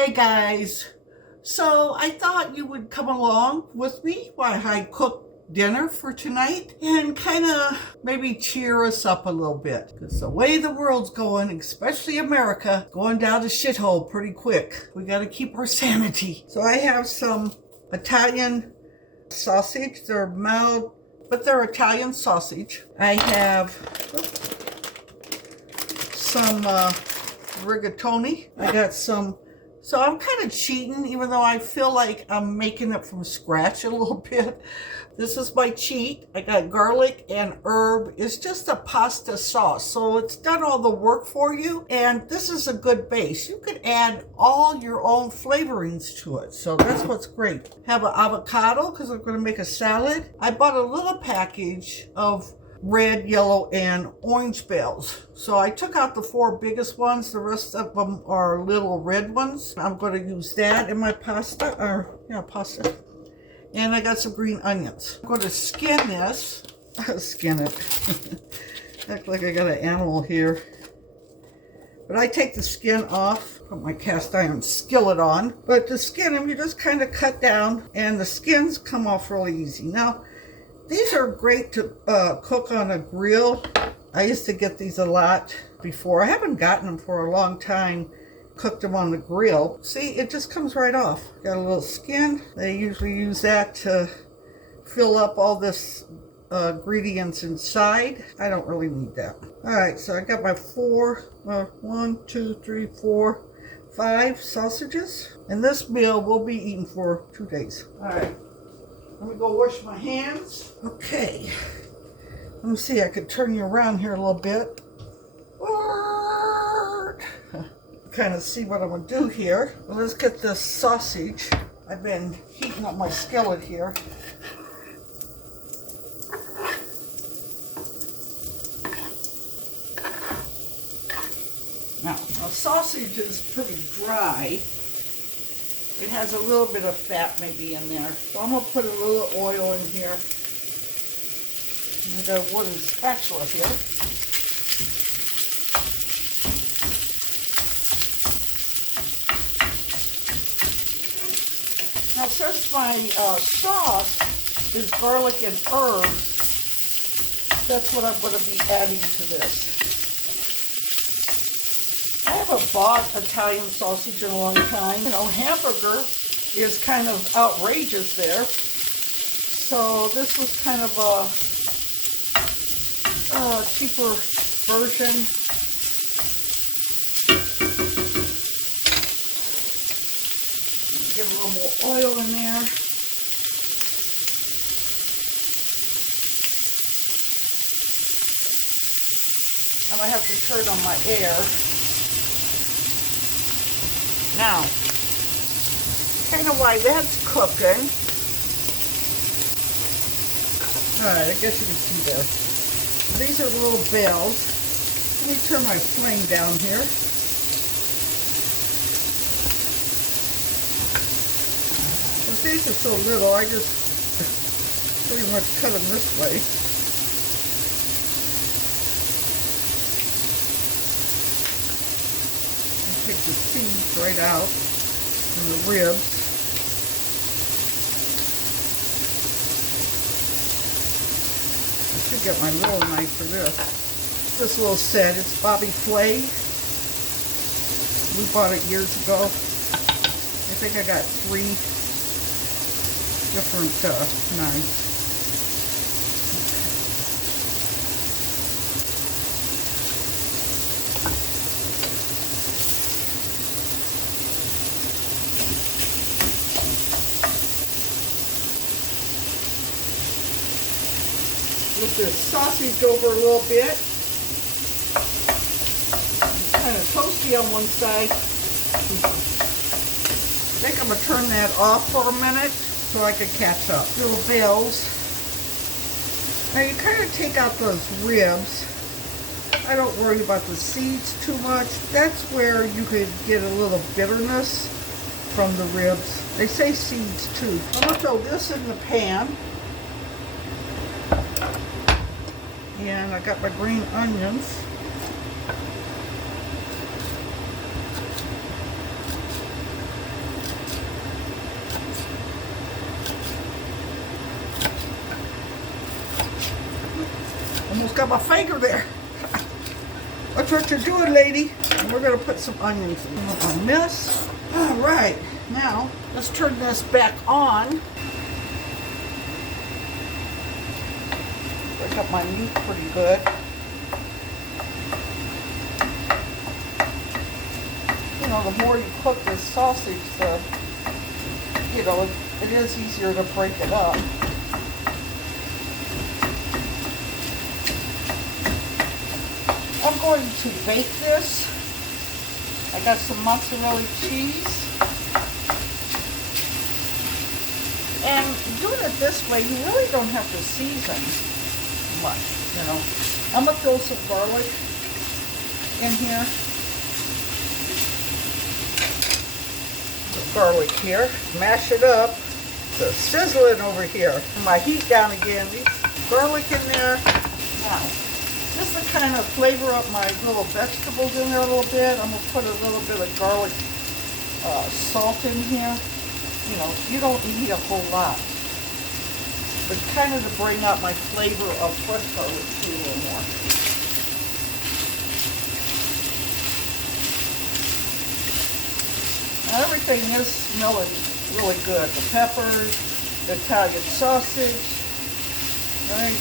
Hey guys, so I thought you would come along with me while I cook dinner for tonight and kind of maybe cheer us up a little bit, because the way the world's going, especially America, going down the shithole pretty quick. We got to keep our sanity. So I have some Italian sausage. They're mild, but they're Italian sausage. I have some rigatoni. I got some. So I'm kind of cheating, even though I feel like I'm making it from scratch a little bit. This is my cheat. I got garlic and herb. It's just a pasta sauce, so it's done all the work for you. And this is a good base. You could add all your own flavorings to it, so that's what's great. Have an avocado, because I'm going to make a salad. I bought a little package of red, yellow, and orange bells. So I took out the 4 biggest ones. The rest of them are little red ones. I'm going to use that in my pasta, pasta. And I got some green onions. I'm going to skin this. Skin it. Act like I got an animal here. But I take the skin off, put my cast iron skillet on. But to skin them, you just kind of cut down, and the skins come off really easy. Now, these are great to cook on a grill. I used to get these a lot before. I haven't gotten them for a long time. Cooked them on the grill. See, it just comes right off. Got a little skin. They usually use that to fill up all this ingredients inside. I don't really need that. All right, so I got my 5 sausages. And this meal will be eaten for 2 days. All right. Let me go wash my hands. Okay. Let me see, I could turn you around here a little bit. Kind of see what I'm going to do here. Well, let's get this sausage. I've been heating up my skillet here. Now, sausage is pretty dry. It has a little bit of fat maybe in there. So I'm going to put a little oil in here. I got a wooden spatula here. Now since my sauce is garlic and herbs, that's what I'm going to be adding to this. I haven't bought Italian sausage in a long time. You know, hamburger is kind of outrageous there. So this was kind of a cheaper version. Get a little more oil in there. I might have to turn on my air. Now, kind of while that's cooking. Alright, I guess you can see there. These are little bells. Let me turn my flame down here. Since these are so little, I just pretty much cut them this way. Take the seeds right out and the ribs. I should get my little knife for this. This little set, it's Bobby Flay. We bought it years ago. I think I got 3 different knives. Flip this sausage over a little bit. It's kind of toasty on one side. I think I'm going to turn that off for a minute so I can catch up. Little bills. Now you kind of take out those ribs. I don't worry about the seeds too much. That's where you could get a little bitterness from the ribs. They say seeds too. I'm going to throw this in the pan. And I got my green onions. I got my finger there. Watch what you're doing, lady. And we're gonna put some onions on this. All right, now let's turn this back on. Break up my meat pretty good. You know, the more you cook this sausage, it is easier to break it up. I'm going to bake this. I got some mozzarella cheese. And doing it this way, you really don't have to season much, you know. I'm gonna throw some garlic in here. The garlic here. Mash it up. It's sizzling over here. My heat down again. Garlic in there. Now, just to kind of flavor up my little vegetables in there a little bit, I'm going to put a little bit of garlic salt in here. You know, you don't need a whole lot. But kind of to bring out my flavor of fresh garlic too a little more. Now everything is smelling really good. The peppers, the Italian sausage, right?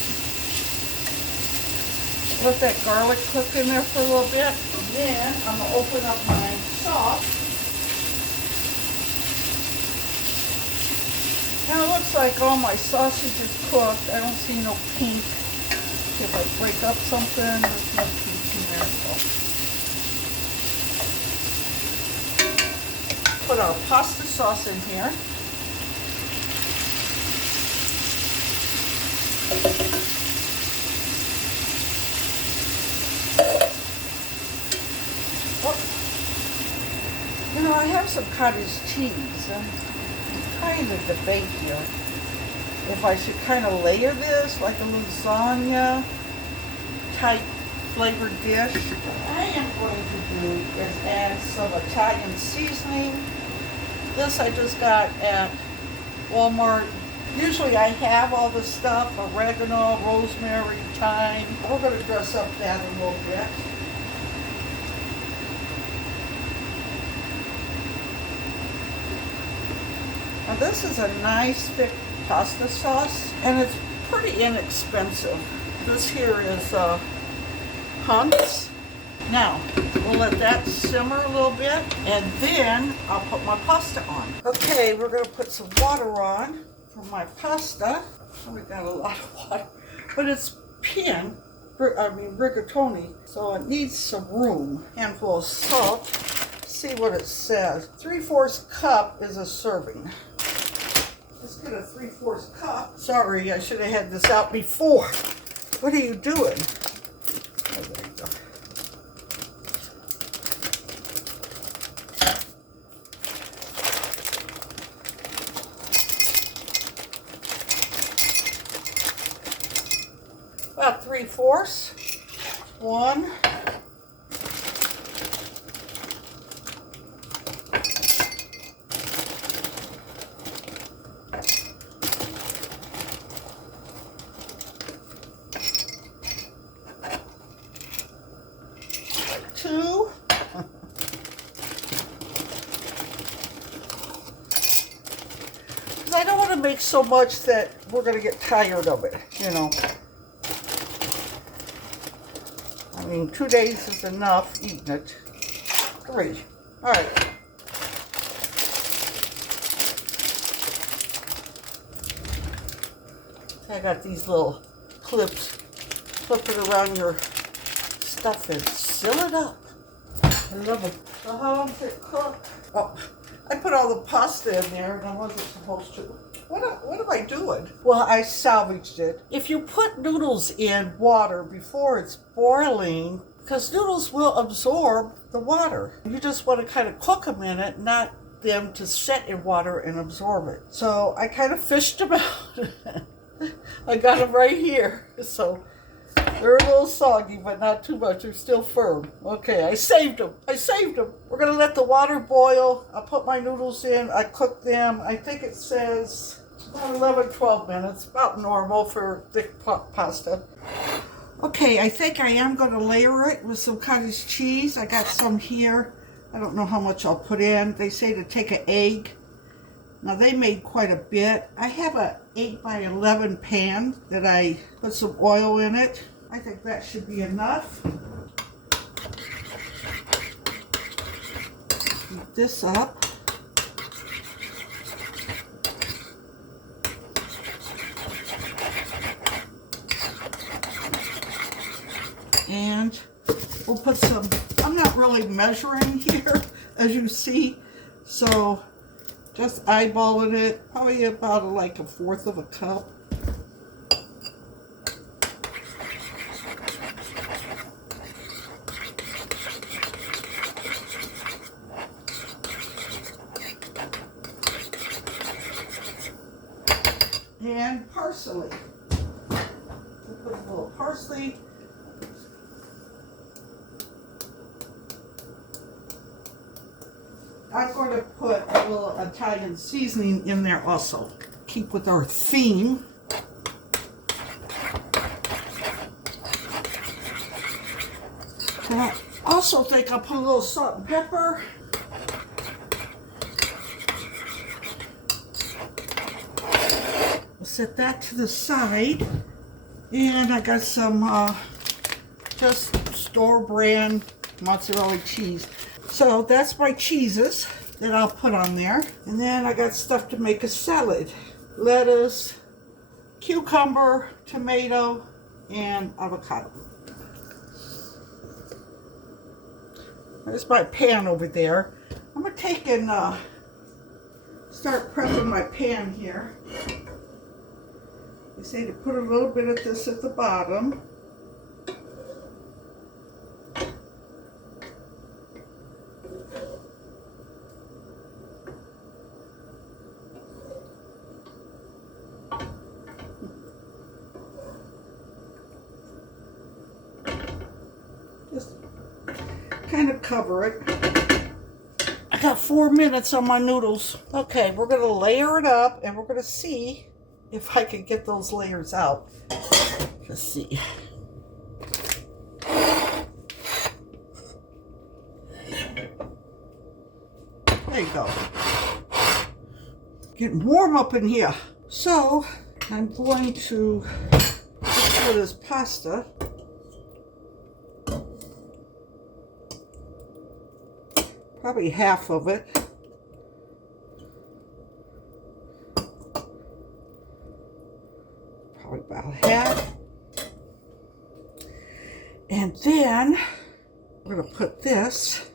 Let that garlic cook in there for a little bit. And then I'm going to open up my sauce. Now it looks like all my sausage is cooked. I don't see no pink. If I break up something, there's no pink in there. So. Put our pasta sauce in here. You know, I have some cottage cheese, and I'm trying to debate here if I should kind of layer this like a lasagna type flavored dish. What I am going to do is add some Italian seasoning. This I just got at Walmart. Usually I have all the stuff, oregano, rosemary, thyme. We're going to dress up that a little bit. Now this is a nice thick pasta sauce, and it's pretty inexpensive. This here is hunks. Now, we'll let that simmer a little bit, and then I'll put my pasta on. Okay, we're gonna put some water on for my pasta. Oh, we got a lot of water, but it's rigatoni, so it needs some room. Handful of salt. See what it says. 3/4 cup is a serving. Let's get a 3/4 cup. Sorry, I should have had this out before. What are you doing? Oh, there you go. About 3/4. 1. 2. Because I don't want to make so much that we're going to get tired of it, you know. I mean, 2 days is enough eating it. 3. All right. I got these little clips. Flip it around your stuff and seal it up. I love it. So how long did it cook? Oh, I put all the pasta in there and I wasn't supposed to. What am I doing? Well, I salvaged it. If you put noodles in water before it's boiling, because noodles will absorb the water. You just want to kind of cook them in it, not them to set in water and absorb it. So I kind of fished them out. I got them right here. So they're a little soggy, but not too much. They're still firm. Okay, I saved them. We're going to let the water boil. I'll put my noodles in. I cook them. I think it says about 11, 12 minutes. About normal for thick pasta. Okay, I think I am going to layer it with some cottage cheese. I got some here. I don't know how much I'll put in. They say to take an egg. Now they made quite a bit. I have a 8 by 11 pan that I put some oil in it. I think that should be enough. Heat this up. And we'll put some, I'm not really measuring here, as you see, so just eyeballing it, probably about like 1/4 of a cup. And parsley. We'll put a little parsley. I'm going to put a little Italian seasoning in there also. Keep with our theme. And I also think I'll put a little salt and pepper. We'll set that to the side. And I got some just store brand mozzarella cheese. So that's my cheeses that I'll put on there. And then I got stuff to make a salad. Lettuce, cucumber, tomato, and avocado. There's my pan over there. I'm going to take and start prepping my pan here. They say to put a little bit of this at the bottom. Just kind of cover it. I got 4 minutes on my noodles. Okay, we're going to layer it up and we're going to see if I can get those layers out. Let's see. There you go. Getting warm up in here. So I'm going to look for this pasta. Probably half of it. Probably about half. And then I'm going to put this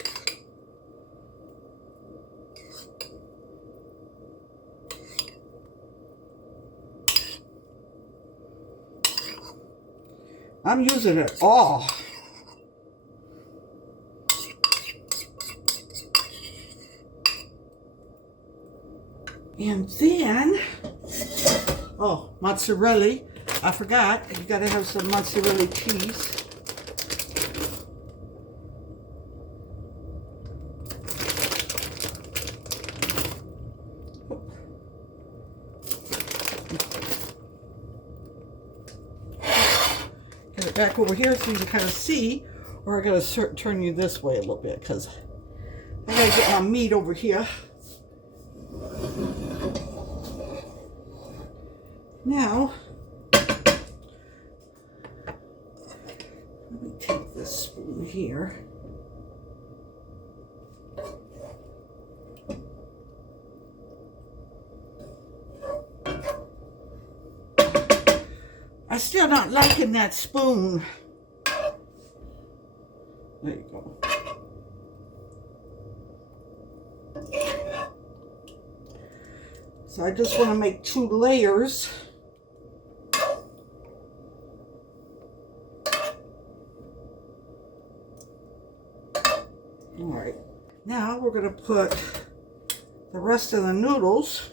I'm using it all. And then, oh, mozzarella. I forgot, you gotta have some mozzarella cheese. Get it back over here so you can kind of see, or I gotta turn you this way a little bit because I gotta get my meat over here. Now, let me take this spoon here. I'm still not liking that spoon. There you go. So I just want to make 2 layers. All right, now we're going to put the rest of the noodles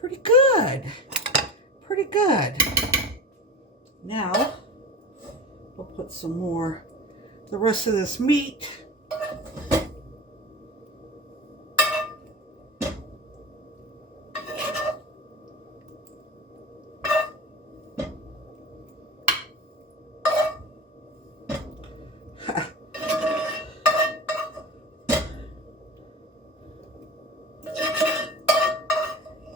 pretty good, pretty good. Now we'll put some more, the rest of this meat.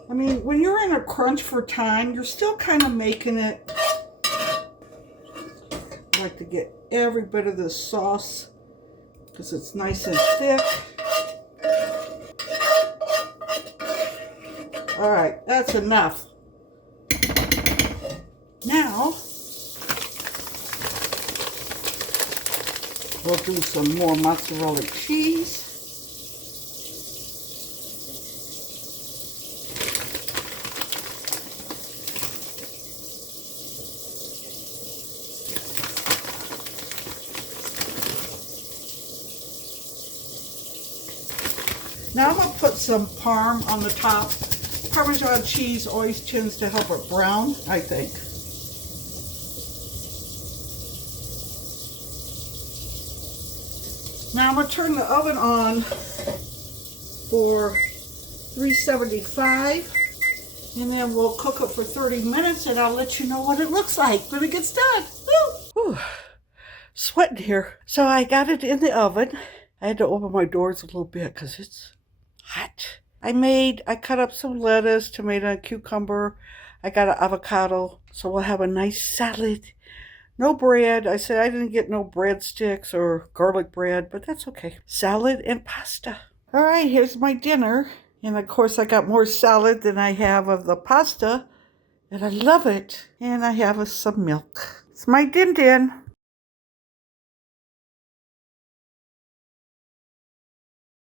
I mean, when you're in a crunch for time, you're still kind of making it. I like to get every bit of this sauce because it's nice and thick. All right, that's enough. Now, we'll do some more mozzarella cheese. Now I'm going to put some parm on the top. Parmesan cheese always tends to help it brown, I think. Now I'm going to turn the oven on for 375, and then we'll cook it for 30 minutes, and I'll let you know what it looks like when it gets done. Woo! Whew. Sweating here. So I got it in the oven. I had to open my doors a little bit because it's hot. I cut up some lettuce, tomato, and cucumber. I got an avocado, so we'll have a nice salad. No bread. I said I didn't get no breadsticks or garlic bread, but that's okay. Salad and pasta. All right, here's my dinner. And of course, I got more salad than I have of the pasta, and I love it. And I have some milk. It's my din-din.